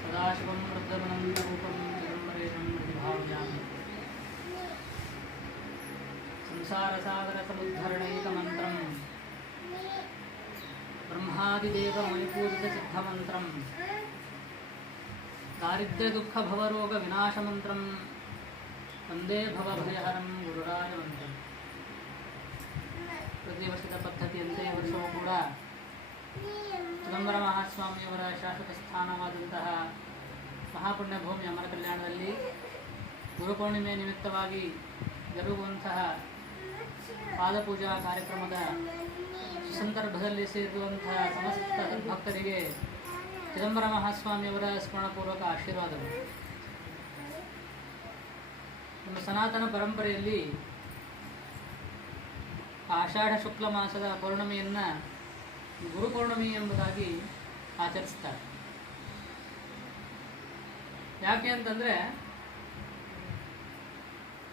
सदाशिवं वृद्धमनन्तरूपं निरम्बरेशं प्रतिभाव्यामि संसारसागरसमुद्धरणैकमन्त्रं ब्रह्मादिदेवमणिपूजितसिद्धमन्त्रं दारिद्र्यदुःखभवरोगविनाशमन्त्रं वंदे भवभयहरं मंत्र ಪ್ರತಿ ವರ್ಷದ ಪದ್ಧತಿಯಂತೆ ವರ್ಷವೂ ಕೂಡ ಚಿದಂಬರ ಮಹಾಸ್ವಾಮಿಯವರ ಶಾಶ್ವತ ಸ್ಥಾನವಾದಂತಹ ಮಹಾಪುಣ್ಯಭೂಮಿ ಅಮರ ಕಲ್ಯಾಣದಲ್ಲಿ ಗುರುಪೂರ್ಣಿಮೆ ನಿಮಿತ್ತವಾಗಿ ಜರುಗುವಂತಹ ಪಾದಪೂಜಾ ಕಾರ್ಯಕ್ರಮದ ಸಂದರ್ಭದಲ್ಲಿ ಸೇರಿರುವಂತಹ ಸಮಸ್ತ ಭಕ್ತರಿಗೆ ಚಿದಂಬರ ಮಹಾಸ್ವಾಮಿಯವರ ಸ್ಮರಣಪೂರ್ವಕ ಆಶೀರ್ವಾದಗಳು. ನಮ್ಮ ಸನಾತನ ಪರಂಪರೆಯಲ್ಲಿ ಆಷಾಢ ಶುಕ್ಲ ಮಾಸದ ಪೌರ್ಣಮಿಯನ್ನು ಗುರುಪೌರ್ಣಮಿ ಎಂಬುದಾಗಿ ಆಚರಿಸ್ತಾರೆ. ಯಾಕೆ ಅಂತಂದರೆ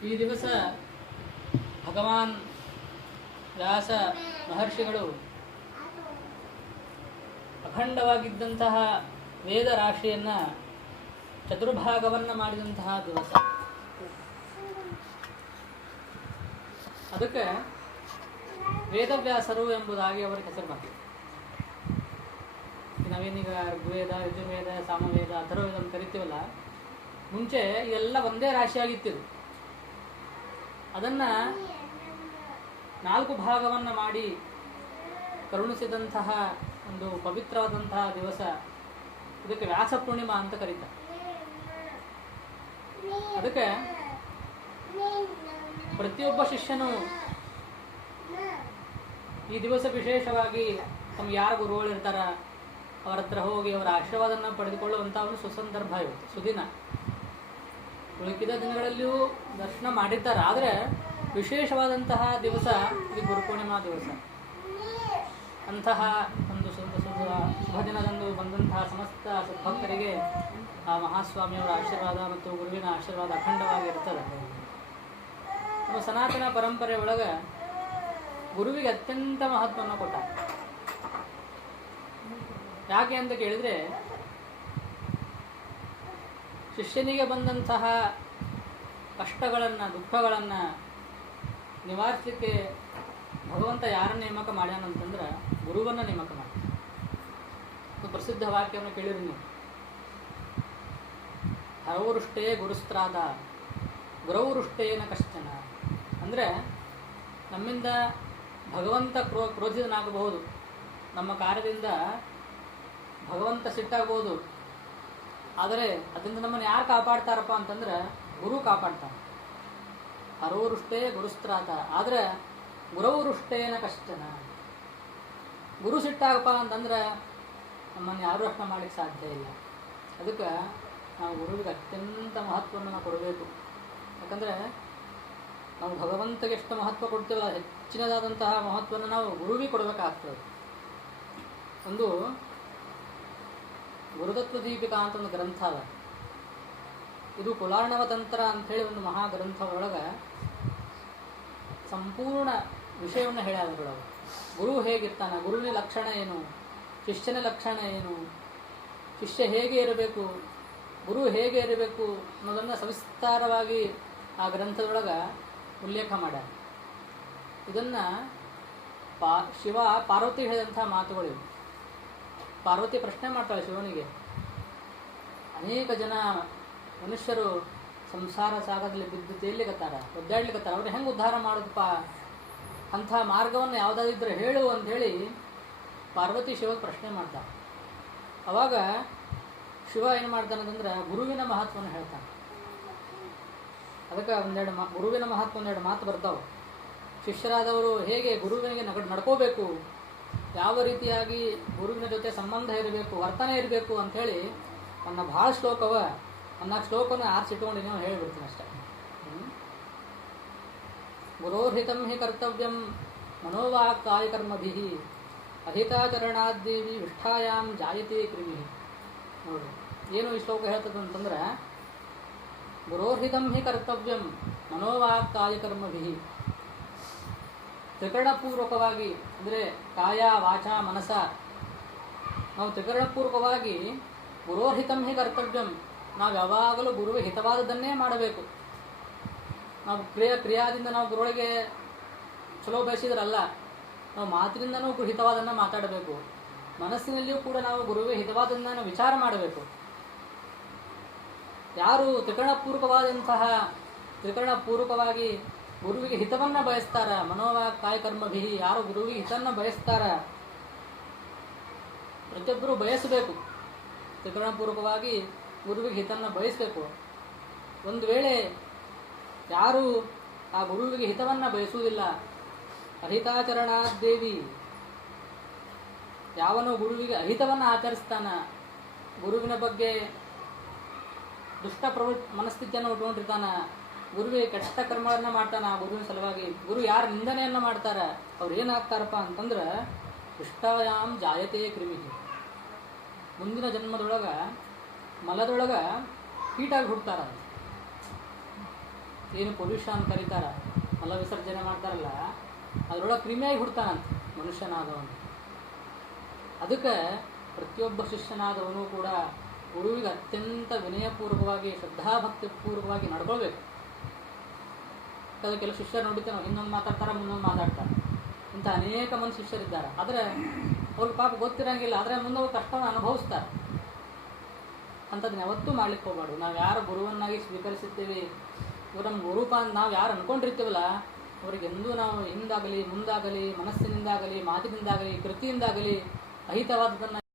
ಈ ದಿವಸ ಭಗವಾನ್ ವ್ಯಾಸ ಮಹರ್ಷಿಗಳು ಅಖಂಡವಾಗಿದ್ದಂತಹ ವೇದ ರಾಶಿಯನ್ನು ಚತುರ್ಭಾಗವನ್ನು ಮಾಡಿದಂತಹ ದಿವಸ. ಅದಕ್ಕೆ ವೇದವ್ಯಾಸರು ಎಂಬುದಾಗಿ ಅವರಿಗೆ ಹೆಸರು ಈ ನಾವೇನೀಗ ಋಗ್ವೇದ, ಯಜುರ್ವೇದ, ಸಾಮವೇದ ಅಥರ್ವೇದ ಅಂತ ಕರಿತೀವಲ್ಲ, ಮುಂಚೆ ಎಲ್ಲ ಒಂದೇ ರಾಶಿಯಾಗಿತ್ತಿರು. ಅದನ್ನು ನಾಲ್ಕು ಭಾಗವನ್ನು ಮಾಡಿ ಕರುಣಿಸಿದಂತಹ ಒಂದು ಪವಿತ್ರವಾದಂತಹ ದಿವಸ ಇದಕ್ಕೆ ವ್ಯಾಸ ಪೂರ್ಣಿಮಾ ಅಂತ ಕರೀತ ಅದಕ್ಕೆ ಪ್ರತಿಯೊಬ್ಬ ಶಿಷ್ಯನು ಈ ದಿವಸ ವಿಶೇಷವಾಗಿ ತಮ್ಮ ಯಾರು ಗುರುಗಳಿರ್ತಾರ ಅವರ ಹತ್ರ ಹೋಗಿ ಅವರ ಆಶೀರ್ವಾದನ ಪಡೆದುಕೊಳ್ಳುವಂಥ ಒಂದು ಸುಸಂದರ್ಭ ಇವತ್ತು ಸುದಿನ. ಉಳಿಕಿದ ದಿನಗಳಲ್ಲಿಯೂ ದರ್ಶನ ಮಾಡಿದ್ದಾರೆ ಆದರೆ ವಿಶೇಷವಾದಂತಹ ದಿವಸ ಇದು ಗುರುಪೂರ್ಣಿಮಾ ದಿವಸ. ಅಂತಹ ಒಂದು ಶುಭ ಶುಭ ಶುಭ ದಿನದಂದು ಬಂದಂತಹ ಸಮಸ್ತ ಸದ್ಭಕ್ತರಿಗೆ ಆ ಮಹಾಸ್ವಾಮಿಯವರ ಆಶೀರ್ವಾದ ಮತ್ತು ಗುರುವಿನ ಆಶೀರ್ವಾದ ಅಖಂಡವಾಗಿ ಇರ್ತದೆ. ನಮ್ಮ ಸನಾತನ ಪರಂಪರೆ ಒಳಗೆ ಗುರುವಿಗೆ ಅತ್ಯಂತ ಮಹತ್ವವನ್ನು ಕೊಟ್ಟ. ಯಾಕೆ ಅಂತ ಕೇಳಿದ್ರೆ, ಶಿಷ್ಯನಿಗೆ ಬಂದಂತಹ ಕಷ್ಟಗಳನ್ನು, ದುಃಖಗಳನ್ನು ನಿವಾರಿಸಲಿಕ್ಕೆ ಭಗವಂತ ಯಾರನ್ನ ನೇಮಕ ಮಾಡ್ಯಾನಂತಂದ್ರೆ ಗುರುವನ್ನು ನೇಮಕ ಮಾಡ ಪ್ರಸಿದ್ಧ ವಾಕ್ಯವನ್ನು ಕೇಳಿರಿ ನೀವು. ಹರವೃಷ್ಟೇ ಗುರುಸ್ತ್ರಾದ ಗುರವೃಷ್ಟೇನ ಕಷ್ಟನ ಅಂದರೆ ನಮ್ಮಿಂದ ಭಗವಂತ ಕ್ರೋ ಕ್ರೋಧಿತನಾಗಬಹುದು. ನಮ್ಮ ಕಾರ್ಯದಿಂದ ಭಗವಂತ ಸಿಟ್ಟಾಗ್ಬೋದು ಆದರೆ ಅದರಿಂದ ನಮ್ಮನ್ನು ಯಾರು ಕಾಪಾಡ್ತಾರಪ್ಪ ಅಂತಂದ್ರೆ ಗುರು ಕಾಪಾಡ್ತಾರೆ. ಹರವರುಷ್ಟೇ ಗುರುಸ್ತ್ರಾತ. ಆದರೆ ಗುರವರುಷ್ಟೇನ ಕಷ್ಟನ ಗುರು ಸಿಟ್ಟಾಗಪ್ಪ ಅಂತಂದ್ರೆ ನಮ್ಮನ್ನು ಯಾರು ರಕ್ಷಣೆ ಮಾಡಲಿಕ್ಕೆ ಸಾಧ್ಯ ಇಲ್ಲ. ಅದಕ್ಕೆ ನಾವು ಗುರುವಿಗೆ ಅತ್ಯಂತ ಮಹತ್ವವನ್ನು ನಾವು ಕೊಡಬೇಕು. ಯಾಕಂದರೆ ನಾವು ಭಗವಂತಗೆ ಎಷ್ಟು ಮಹತ್ವ ಕೊಡ್ತೀವಲ್ಲ ಹೆಚ್ಚಿನದಾದಂತಹ ಮಹತ್ವವನ್ನು ನಾವು ಗುರುವಿಗೆ ಕೊಡಬೇಕಾಗ್ತದೆ. ಒಂದು ಗುರುದತ್ವ ದೀಪಿಕಾ ಅಂತ ಒಂದು ಗ್ರಂಥ ಅದ. ಇದು ಕುಲಾರ್ಣವ ತಂತ್ರ ಅಂಥೇಳಿ ಒಂದು ಮಹಾ ಗ್ರಂಥ ಒಳಗೆ ಸಂಪೂರ್ಣ ವಿಷಯವನ್ನು ಹೇಳ್ಯಾರ ಬಿಡೋದು ಗುರು ಹೇಗಿರ್ತಾನೆ, ಗುರುವಿನ ಲಕ್ಷಣ ಏನು, ಶಿಷ್ಯನ ಲಕ್ಷಣ ಏನು, ಶಿಷ್ಯ ಹೇಗೆ ಇರಬೇಕು, ಗುರು ಹೇಗೆ ಇರಬೇಕು ಅನ್ನೋದನ್ನು ಸವಿಸ್ತಾರವಾಗಿ ಆ ಗ್ರಂಥದೊಳಗೆ ಉಲ್ಲೇಖ ಮಾಡ್ಯಾರ. ಇದನ್ನು ಪಾ, ಶಿವ, ಪಾರ್ವತಿ ಹೇಳಿದಂಥ ಮಾತುಗಳಿವೆ ಪಾರ್ವತಿ ಪ್ರಶ್ನೆ ಮಾಡ್ತಾಳೆ ಶಿವನಿಗೆ. ಅನೇಕ ಜನ ಮನುಷ್ಯರು ಸಂಸಾರ ಸಾಗರದಲ್ಲಿ ಬಿದ್ದು ತೇಲಿಕತ್ತಾರ ಒದ್ದಾಡ್ಲಿಕತ್ತಾರ ಅವ್ರು ಹೆಂಗೆ ಉದ್ಧಾರ ಮಾಡೋದಪ್ಪ? ಅಂಥ ಮಾರ್ಗವನ್ನು ಯಾವುದಾದಿದ್ರೆ ಹೇಳು ಅಂಥೇಳಿ ಪಾರ್ವತಿ ಶಿವಗೆ ಪ್ರಶ್ನೆ ಮಾಡ್ತಾಳೆ. ಅವಾಗ ಶಿವ ಏನು ಮಾಡ್ತಾನಂತಂದ್ರೆ ಗುರುವಿನ ಮಹತ್ವವನ್ನು ಹೇಳ್ತಾನೆ. ಅದಕ್ಕೆ ಒಂದೆರಡು ಮಾ, ಗುರುವಿನ ಮಹತ್ವ ಒಂದೆರಡು ಮಾತು ಬರ್ತಾವೆ. ಶಿಷ್ಯರಾದವರು ಹೇಗೆ ಗುರುವಿನಿಗೆ ನಗ, ನಡ್ಕೋಬೇಕು? ಯಾವ ರೀತಿಯಾಗಿ ಗುರುವಿನ ಜೊತೆ ಸಂಬಂಧ ಇರಬೇಕು, ವರ್ತನೆ ಇರಬೇಕು ಅಂಥೇಳಿ ನನ್ನ ಭಾಳ ಶ್ಲೋಕವ ನನ್ನ ಶ್ಲೋಕನ ಆರಿಸಿಟ್ಕೊಂಡು ನೀವು ಹೇಳಿಬಿಡ್ತೀನಿ ಅಷ್ಟೇ. ಗುರೋರ್ಹಿತಂ ಹಿ ಕರ್ತವ್ಯಂ ಮನೋವಾಕ್ ಕಾಯಕರ್ಮಭಿ ಅಹಿತಾಚರಣಾದ್ದೀವಿ ವಿಷ್ಠಾಯಾಂ ಜಾಯತೆ ಕ್ರಿಮಿ ನೋಡಿ, ಏನು ಈ ಶ್ಲೋಕ ಹೇಳ್ತದೆ ಅಂತಂದ್ರೆ ಗುರೋರ್ಹಿತಂ ಹಿ ಕರ್ತವ್ಯಂ ಮನೋವಾಕ್ ಕಾಯಕರ್ಮಭಿ ತ್ರಿಕರಣಪೂರ್ವಕವಾಗಿ ಅಂದರೆ ಕಾಯ, ವಾಚ, ಮನಸ, ನಾವು ತ್ರಿಕರಣಪೂರ್ವಕವಾಗಿ ಗುರೋಹಿತಂ ಹಿ ಕರ್ತವ್ಯಂ, ನಾವು ಯಾವಾಗಲೂ ಗುರುವಿಗೆ ಹಿತವಾದದ್ದನ್ನೇ ಮಾಡಬೇಕು. ನಾವು ಕ್ರಿಯಾ, ಕ್ರಿಯಾದಿಂದ ನಾವು ಗುರುಗಳಿಗೆ ಚಲೋ ಬಯಸಿದ್ರಲ್ಲ, ನಾವು ಮಾತಿನಿಂದನೂ ಹಿತವಾದನ್ನು ಮಾತಾಡಬೇಕು. ಮನಸ್ಸಿನಲ್ಲಿಯೂ ಕೂಡ ನಾವು ಗುರುವಿಗೆ ನಾವು ವಿಚಾರ ಮಾಡಬೇಕು. ಯಾರು ತ್ರಿಕರಣಪೂರ್ವಕವಾದಂತಹ ತ್ರಿಕರಣಪೂರ್ವಕವಾಗಿ ಗುರುವಿಗೆ ಹಿತವನ್ನ ಬಯಸ್ತಾರ? ಮನೋವಾ ಕಾಯಕರ್ಮಭಿ, ಯಾರು ಗುರುವಿಗೆ ಹಿತವನ್ನು ಬಯಸ್ತಾರ? ಪ್ರತಿಯೊಬ್ಬರು ಬಯಸಬೇಕು. ತ್ರಿಕರಣಪೂರ್ವಕವಾಗಿ ಗುರುವಿಗೆ ಹಿತನ್ನ ಬಯಸಬೇಕು. ಒಂದು ವೇಳೆ ಯಾರು ಆ ಗುರುವಿಗೆ ಹಿತವನ್ನ ಬಯಸುವುದಿಲ್ಲ ಅಹಿತಾಚರಣಾದೇವಿ ಯಾವನೋ ಗುರುವಿಗೆ ಅಹಿತವನ್ನ ಆಚರಿಸ್ತಾನ, ಗುರುವಿನ ಬಗ್ಗೆ ದುಷ್ಟ ಪ್ರವೃ, ಮನಸ್ಥಿತಿಯನ್ನು ಉಟ್ಕೊಂಡಿರ್ತಾನೆ ಗುರುವಿಗೆ ಕೆಟ್ಟ ಕರ್ಮಗಳನ್ನ ಮಾಡ್ತಾನ, ಆ ಗುರುವಿನ ಸಲುವಾಗಿ. ಗುರು ಯಾರು ನಿಂದನೆಯನ್ನ ಮಾಡ್ತಾರ, ಅವ್ರು ಏನಾಗ್ತಾರಪ್ಪ ಅಂತಂದ್ರೆ ದುಷ್ಟಯಾಮ್ ಜಾಯತೆ ಕ್ರಿಮಿ ಮುಂದಿನ ಜನ್ಮದೊಳಗ, ಮಲದೊಳಗ ಕೀಟಾಗಿ ಹುಡ್ತಾರ ಏನು ಪೊಲ್ಯೂಷನ್ ಅಂತ ಕರೀತಾರ, ಮಲ ವಿಸರ್ಜನೆ ಮಾಡ್ತಾರಲ್ಲ, ಅದರೊಳಗೆ ಕ್ರಿಮಿಯಾಗಿ ಹುಡ್ತಾನಂತ ಮನುಷ್ಯನಾದವನು. ಅದಕ್ಕೆ ಪ್ರತಿಯೊಬ್ಬ ಶಿಷ್ಯನಾದವನು ಕೂಡ ಗುರುವಿಗೆ ಅತ್ಯಂತ ವಿನಯಪೂರ್ವಕವಾಗಿ, ಶ್ರದ್ಧಾಭಕ್ತಿಪೂರ್ವಕವಾಗಿ ನಡ್ಕೊಳ್ಬೇಕು. ಕೆಲವು ಕೆಲವು ಶಿಷ್ಯರು ನೋಡಿದ್ದೆ ನಾವು ಇನ್ನೊಂದು ಮಾತಾಡ್ತಾರೆ, ಮುಂದೊಂದು ಮಾತಾಡ್ತಾರೆ? ಇಂಥ ಅನೇಕ ಮಂದಿ ಶಿಷ್ಯರಿದ್ದಾರೆ. ಆದರೆ ಅವ್ರಿಗೆ ಪಾಪ ಗೊತ್ತಿರಂಗಿಲ್ಲ. ಆದರೆ ಮುಂದೆ ಅವ್ರು ಕಷ್ಟವನ್ನು ಅನುಭವಿಸ್ತಾರೆ. ಅಂಥದ್ದನ್ನ ಯಾವತ್ತೂ ಮಾಡ್ಲಿಕ್ಕೆ ಹೋಗ್ಬಾರ್ದು ನಾವು ಯಾರು ಗುರುವನ್ನಾಗಿ ಸ್ವೀಕರಿಸಿದ್ದೀವಿ, ಇವರು ನಮ್ಮ ಗುರುಪ ಅಂತ ನಾವು ಯಾರು ಅನ್ಕೊಂಡಿರ್ತೀವಲ್ಲ ಅವರಿಗೆಂದೂ ನಾವು ಹಿಂದಾಗಲಿ, ಮುಂದಾಗಲಿ, ಮನಸ್ಸಿನಿಂದಾಗಲಿ, ಮಾತಿನಿಂದಾಗಲಿ, ಕೃತಿಯಿಂದಾಗಲಿ ಅಹಿತವಾದದನ್ನು